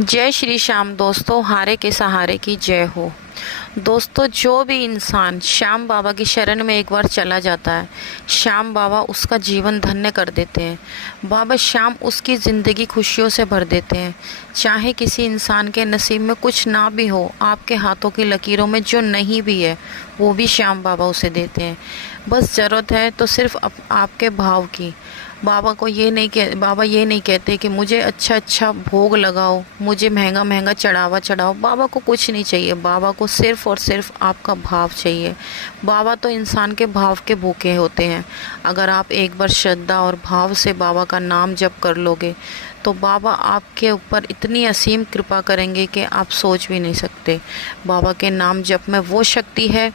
जय श्री श्याम दोस्तों, हारे के सहारे की जय हो। दोस्तों, जो भी इंसान श्याम बाबा की शरण में एक बार चला जाता है, श्याम बाबा उसका जीवन धन्य कर देते हैं। बाबा श्याम उसकी ज़िंदगी खुशियों से भर देते हैं। चाहे किसी इंसान के नसीब में कुछ ना भी हो, आपके हाथों की लकीरों में जो नहीं भी है वो भी श्याम बाबा उसे देते हैं। बस ज़रूरत है तो सिर्फ आपके भाव की। बाबा ये नहीं कहते कि मुझे अच्छा अच्छा भोग लगाओ, मुझे महंगा महंगा चढ़ावा चढ़ाओ। बाबा को कुछ नहीं चाहिए, बाबा को सिर्फ और सिर्फ आपका भाव चाहिए। बाबा तो इंसान के भाव के भूखे होते हैं। अगर आप एक बार श्रद्धा और भाव से बाबा का नाम जप कर लोगे तो बाबा आपके ऊपर इतनी असीम कृपा करेंगे कि आप सोच भी नहीं सकते। बाबा के नाम जप में वो शक्ति है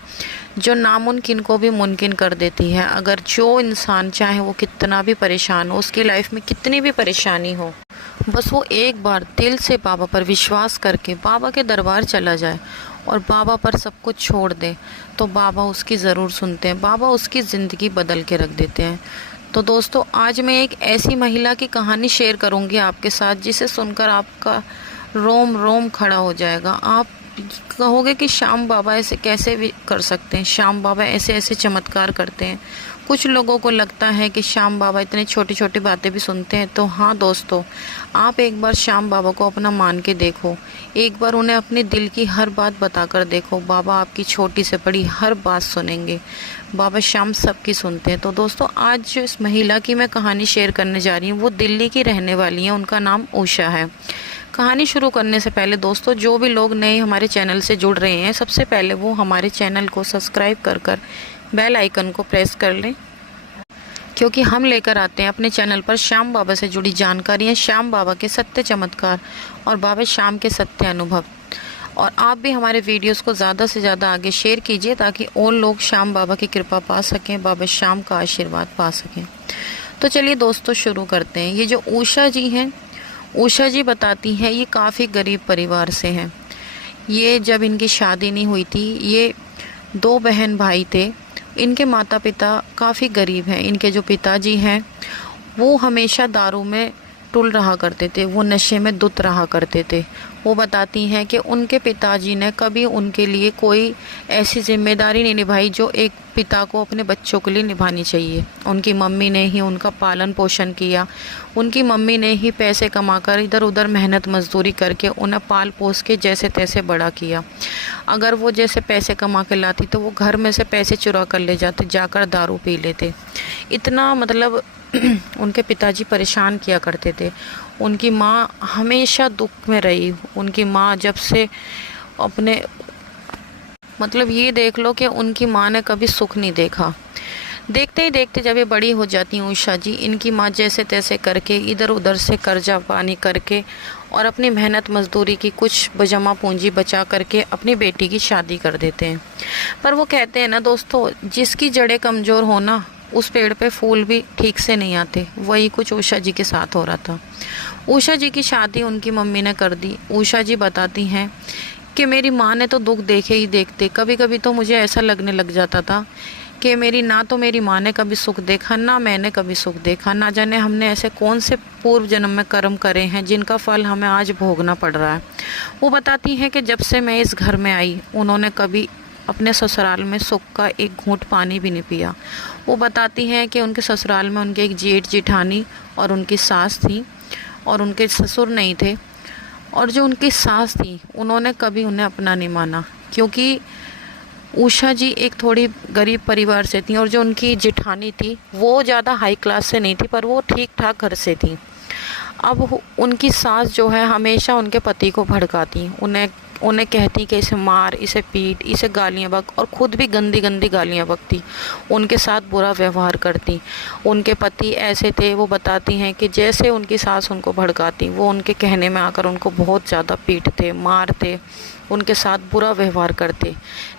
जो नामुमकिन को भी मुमकिन कर देती है। अगर जो इंसान चाहे वो कितना भी परेशान हो, उसकी लाइफ में कितनी भी परेशानी हो, बस वो एक बार दिल से बाबा पर विश्वास करके बाबा के दरबार चला जाए और बाबा पर सब कुछ छोड़ दे तो बाबा उसकी ज़रूर सुनते हैं। बाबा उसकी ज़िंदगी बदल के रख देते हैं। तो दोस्तों, आज मैं एक ऐसी महिला की कहानी शेयर करूंगी आपके साथ जिसे सुनकर आपका रोम रोम खड़ा हो जाएगा। आप कहोगे कि श्याम बाबा ऐसे कैसे भी कर सकते हैं, श्याम बाबा ऐसे ऐसे चमत्कार करते हैं। कुछ लोगों को लगता है कि श्याम बाबा इतनी छोटी छोटी बातें भी सुनते हैं। तो हाँ दोस्तों, आप एक बार श्याम बाबा को अपना मान के देखो, एक बार उन्हें अपने दिल की हर बात बताकर देखो। बाबा आपकी छोटी से बड़ी हर बात सुनेंगे। बाबा श्याम सबकी सुनते हैं। तो दोस्तों, आज जो इस महिला की मैं कहानी शेयर करने जा रही हूँ वो दिल्ली की रहने वाली हैं। उनका नाम उषा है। कहानी शुरू करने से पहले दोस्तों, जो भी लोग नए हमारे चैनल से जुड़ रहे हैं, सबसे पहले वो हमारे चैनल को सब्सक्राइब कर बेल आइकन को प्रेस कर लें, क्योंकि हम लेकर आते हैं अपने चैनल पर श्याम बाबा से जुड़ी जानकारियाँ, श्याम बाबा के सत्य चमत्कार और बाबा श्याम के सत्य अनुभव। और आप भी हमारे वीडियोस को ज़्यादा से ज़्यादा आगे शेयर कीजिए ताकि और लोग श्याम बाबा की कृपा पा सकें, बाबा श्याम का आशीर्वाद पा सकें। तो चलिए दोस्तों, शुरू करते हैं। ये जो उषा जी हैं, उषा जी बताती हैं ये काफ़ी गरीब परिवार से हैं। ये जब इनकी शादी नहीं हुई थी, ये 2 बहन भाई थे। इनके माता पिता काफ़ी गरीब हैं। इनके जो पिताजी हैं वो हमेशा दारू में टुल रहा करते थे, वो नशे में धुत रहा करते थे। वो बताती हैं कि उनके पिताजी ने कभी उनके लिए कोई ऐसी जिम्मेदारी नहीं निभाई जो एक पिता को अपने बच्चों के लिए निभानी चाहिए। उनकी मम्मी ने ही उनका पालन पोषण किया। उनकी मम्मी ने ही पैसे कमाकर इधर उधर मेहनत मजदूरी करके उन्हें पाल पोस के जैसे तैसे बड़ा किया। अगर वो जैसे पैसे कमा के लाती तो वो घर में से पैसे चुरा कर ले जाते, जाकर दारू पी लेते। इतना मतलब उनके पिताजी परेशान किया करते थे। उनकी माँ हमेशा दुख में रही। उनकी माँ जब से अपने मतलब ये देख लो कि उनकी माँ ने कभी सुख नहीं देखा। देखते ही देखते जब ये बड़ी हो जाती हैं उषा जी, इनकी माँ जैसे तैसे करके इधर उधर से कर्जा पानी करके और अपनी मेहनत मजदूरी की कुछ जमा पूंजी बचा करके अपनी बेटी की शादी कर देते हैं। पर वो कहते हैं ना दोस्तों, जिसकी जड़ें कमज़ोर हो ना, उस पेड़ पे फूल भी ठीक से नहीं आते। वही कुछ उषा जी के साथ हो रहा था। उषा जी की शादी उनकी मम्मी ने कर दी। उषा जी बताती हैं कि मेरी माँ ने तो दुख देखे ही देखते, कभी कभी तो मुझे ऐसा लगने लग जाता था कि मेरी माँ ने कभी सुख देखा, ना मैंने कभी सुख देखा। ना जाने हमने ऐसे कौन से पूर्व जन्म में कर्म करे हैं जिनका फल हमें आज भोगना पड़ रहा है। वो बताती हैं कि जब से मैं इस घर में आई, उन्होंने कभी अपने ससुराल में सुख का एक घूंट पानी भी नहीं पिया। वो बताती हैं कि उनके ससुराल में उनके एक जेठ जेठानी और उनकी सास थी और उनके ससुर नहीं थे। और जो उनकी सास थी, उन्होंने कभी उन्हें अपना नहीं माना, क्योंकि उषा जी एक थोड़ी गरीब परिवार से थी। और जो उनकी जेठानी थी वो ज़्यादा हाई क्लास से नहीं थी, पर वो ठीक ठाक घर से थी। अब उनकी सास जो है हमेशा उनके पति को भड़काती, उन्हें कहती कि इसे मार, इसे पीट, इसे गालियाँ बक, और ख़ुद भी गंदी गंदी गालियाँ बकती, उनके साथ बुरा व्यवहार करती। उनके पति ऐसे थे, वो बताती हैं कि जैसे उनकी सास उनको भड़काती, वो उनके कहने में आकर उनको बहुत ज़्यादा पीटते, मारते, उनके साथ बुरा व्यवहार करते।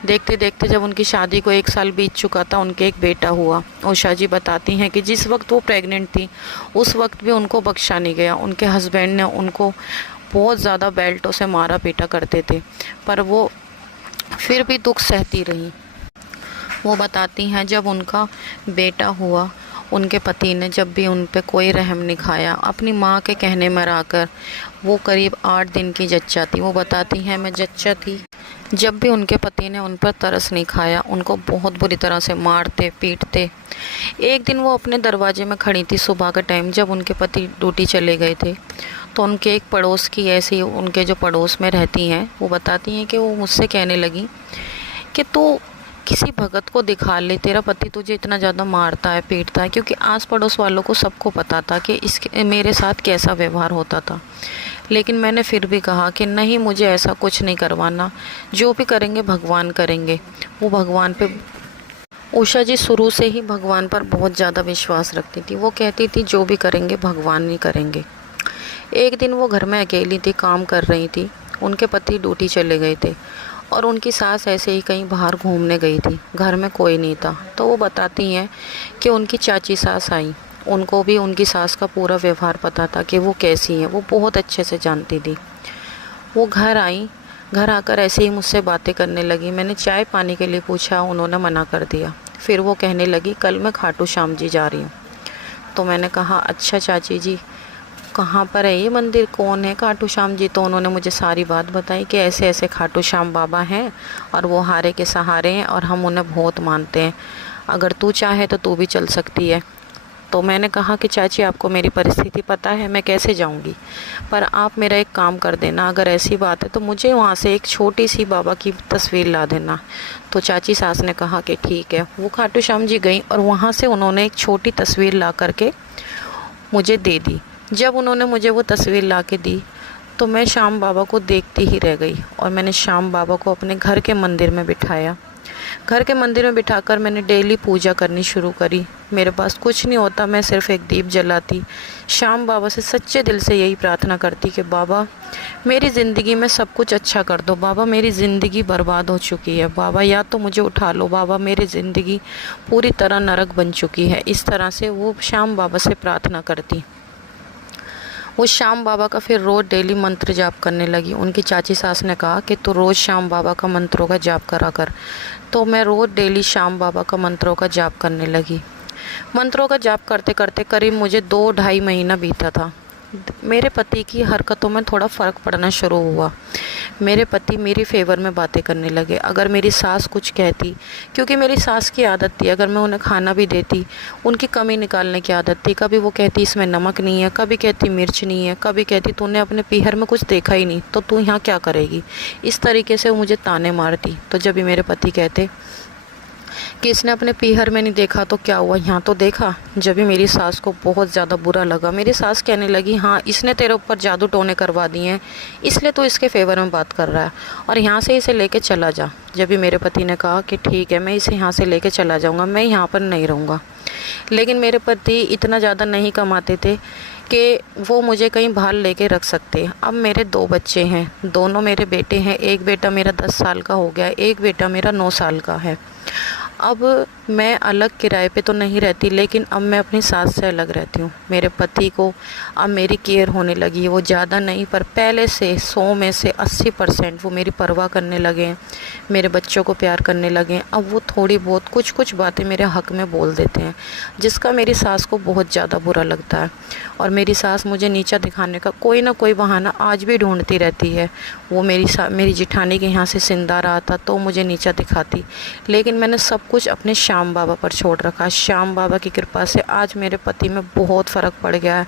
देखते देखते जब उनकी शादी को 1 साल बीत चुका था, उनके एक बेटा हुआ। उषा जी बताती हैं कि जिस वक्त वो प्रेग्नेंट थी उस वक्त भी उनको बख्शा नहीं गया। उनके हस्बैंड ने उनको बहुत ज़्यादा बेल्टों से मारा पीटा करते थे, पर वो फिर भी दुख सहती रही। वो बताती हैं जब उनका बेटा हुआ उनके पति ने जब भी उन पे कोई रहम नहीं खाया, अपनी माँ के कहने में आकर, वो करीब 8 दिन की जच्चा थी, वो बताती हैं मैं जच्चा थी, जब भी उनके पति ने उन पर तरस नहीं खाया, उनको बहुत बुरी तरह से मारते पीटते। एक दिन वो अपने दरवाजे में खड़ी थी सुबह के टाइम, जब उनके पति ड्यूटी चले गए थे, तो उनके एक पड़ोस की ऐसी, उनके जो पड़ोस में रहती हैं, वो बताती हैं कि वो मुझसे कहने लगी कि तू किसी भगत को दिखा ले, तेरा पति तुझे इतना ज़्यादा मारता है पीटता है। क्योंकि आस पड़ोस वालों को सबको पता था कि इसके मेरे साथ कैसा व्यवहार होता था। लेकिन मैंने फिर भी कहा कि नहीं, मुझे ऐसा कुछ नहीं करवाना, जो भी करेंगे भगवान करेंगे। वो भगवान पे, उषा जी शुरू से ही भगवान पर बहुत ज़्यादा विश्वास रखती थी। वो कहती थी जो भी करेंगे भगवान ही करेंगे। एक दिन वो घर में अकेली थी, काम कर रही थी, उनके पति ड्यूटी चले गए थे और उनकी सास ऐसे ही कहीं बाहर घूमने गई थी, घर में कोई नहीं था। तो वो बताती हैं कि उनकी चाची सास आई, उनको भी उनकी सास का पूरा व्यवहार पता था कि वो कैसी है, वो बहुत अच्छे से जानती थी। वो घर आई, घर आकर ऐसे ही मुझसे बातें करने लगी। मैंने चाय पानी के लिए पूछा, उन्होंने मना कर दिया। फिर वो कहने लगी कल मैं खाटू श्याम जी जा रही हूँ। तो मैंने कहा अच्छा चाची जी, कहाँ पर है ये मंदिर, कौन है खाटू श्याम जी? तो उन्होंने मुझे सारी बात बताई कि ऐसे ऐसे खाटू श्याम बाबा हैं और वो हारे के सहारे हैं और हम उन्हें बहुत मानते हैं, अगर तू चाहे तो तू भी चल सकती है। तो मैंने कहा कि चाची आपको मेरी परिस्थिति पता है, मैं कैसे जाऊंगी, पर आप मेरा एक काम कर देना, अगर ऐसी बात है तो मुझे वहाँ से एक छोटी सी बाबा की तस्वीर ला देना। तो चाची सास ने कहा कि ठीक है। वो खाटू श्याम जी गई और वहाँ से उन्होंने एक छोटी तस्वीर ला करके मुझे दे दी। जब उन्होंने मुझे वो तस्वीर ला के दी तो मैं श्याम बाबा को देखती ही रह गई और मैंने श्याम बाबा को अपने घर के मंदिर में बिठाया। घर के मंदिर में बिठाकर मैंने डेली पूजा करनी शुरू करी। मेरे पास कुछ नहीं होता, मैं सिर्फ एक दीप जलाती, श्याम बाबा से सच्चे दिल से यही प्रार्थना करती कि बाबा मेरी ज़िंदगी में सब कुछ अच्छा कर दो, बाबा मेरी ज़िंदगी बर्बाद हो चुकी है, बाबा या तो मुझे उठा लो, बाबा मेरी ज़िंदगी पूरी तरह नरक बन चुकी है। इस तरह से वो श्याम बाबा से प्रार्थना करती। वो श्याम बाबा का फिर रोज़ डेली मंत्र जाप करने लगी। उनकी चाची सास ने कहा कि तू रोज़ श्याम बाबा का मंत्रों का जाप करा कर। तो मैं रोज़ डेली श्याम बाबा का मंत्रों का जाप करने लगी। मंत्रों का जाप करते करते करीब मुझे 2-2.5 महीना बीता था। मेरे पति की हरकतों में थोड़ा फ़र्क पड़ना शुरू हुआ। मेरे पति मेरी फेवर में बातें करने लगे। अगर मेरी सास कुछ कहती, क्योंकि मेरी सास की आदत थी, अगर मैं उन्हें खाना भी देती, उनकी कमी निकालने की आदत थी। कभी वो कहती इसमें नमक नहीं है, कभी कहती मिर्च नहीं है, कभी कहती तूने अपने पीहर में कुछ देखा ही नहीं तो तू यहाँ क्या करेगी। इस तरीके से वो मुझे ताने मारती। तो जब भी मेरे पति कहते कि इसने अपने पीहर में नहीं देखा तो क्या हुआ, यहाँ तो देखा। जब भी मेरी सास को बहुत ज़्यादा बुरा लगा, मेरी सास कहने लगी हाँ इसने तेरे ऊपर जादू टोने करवा दिए हैं, इसलिए तो इसके फेवर में बात कर रहा है और यहाँ से इसे लेके चला जा। जब भी मेरे पति ने कहा कि ठीक है मैं इसे यहाँ से लेके चला जाऊँगा, मैं यहाँ पर नहीं रहूँगा। लेकिन मेरे पति इतना ज़्यादा नहीं कमाते थे कि वो मुझे कहीं बाहर लेके रख सकते। अब मेरे 2 बच्चे हैं, दोनों मेरे बेटे हैं। एक बेटा मेरा 10 साल का हो गया, एक बेटा मेरा 9 साल का है। अब मैं अलग किराए पे तो नहीं रहती, लेकिन अब मैं अपनी सास से अलग रहती हूँ। मेरे पति को अब मेरी केयर होने लगी है, वो ज़्यादा नहीं पर पहले से 100 में से 80% वो मेरी परवाह करने लगे हैं, मेरे बच्चों को प्यार करने लगे हैं। अब वो थोड़ी बहुत कुछ बातें मेरे हक़ में बोल देते हैं, जिसका मेरी सास को बहुत ज़्यादा बुरा लगता है और मेरी सास मुझे नीचा दिखाने का कोई ना कोई बहाना आज भी ढूंढती रहती है। वो मेरी जिठानी के यहाँ से सिंदा रहा था तो मुझे नीचा दिखाती, लेकिन मैंने सब कुछ अपने श्याम बाबा पर छोड़ रखा। श्याम बाबा की कृपा से आज मेरे पति में बहुत फ़र्क पड़ गया है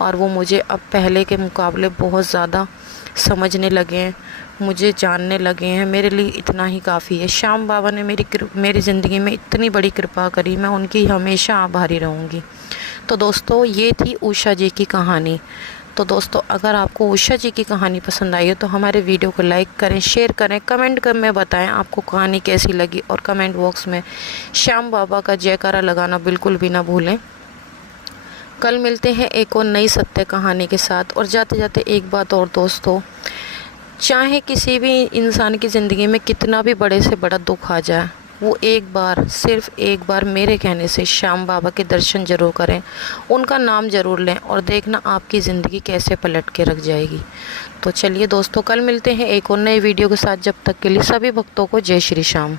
और वो मुझे अब पहले के मुकाबले बहुत ज़्यादा समझने लगे हैं, मुझे जानने लगे हैं। मेरे लिए इतना ही काफ़ी है। श्याम बाबा ने मेरी ज़िंदगी में इतनी बड़ी कृपा करी, मैं उनकी हमेशा आभारी रहूँगी। तो दोस्तों ये थी उषा जी की कहानी। तो दोस्तों अगर आपको उषा जी की कहानी पसंद आई हो तो हमारे वीडियो को लाइक करें, शेयर करें, कमेंट में बताएं आपको कहानी कैसी लगी और कमेंट बॉक्स में श्याम बाबा का जयकारा लगाना बिल्कुल भी ना भूलें। कल मिलते हैं एक और नई सत्य कहानी के साथ। और जाते जाते एक बात और दोस्तों, चाहे किसी भी इंसान की ज़िंदगी में कितना भी बड़े से बड़ा दुख आ जाए, वो एक बार, सिर्फ एक बार मेरे कहने से श्याम बाबा के दर्शन ज़रूर करें, उनका नाम ज़रूर लें और देखना आपकी ज़िंदगी कैसे पलट के रख जाएगी। तो चलिए दोस्तों कल मिलते हैं एक और नए वीडियो के साथ। जब तक के लिए सभी भक्तों को जय श्री श्याम।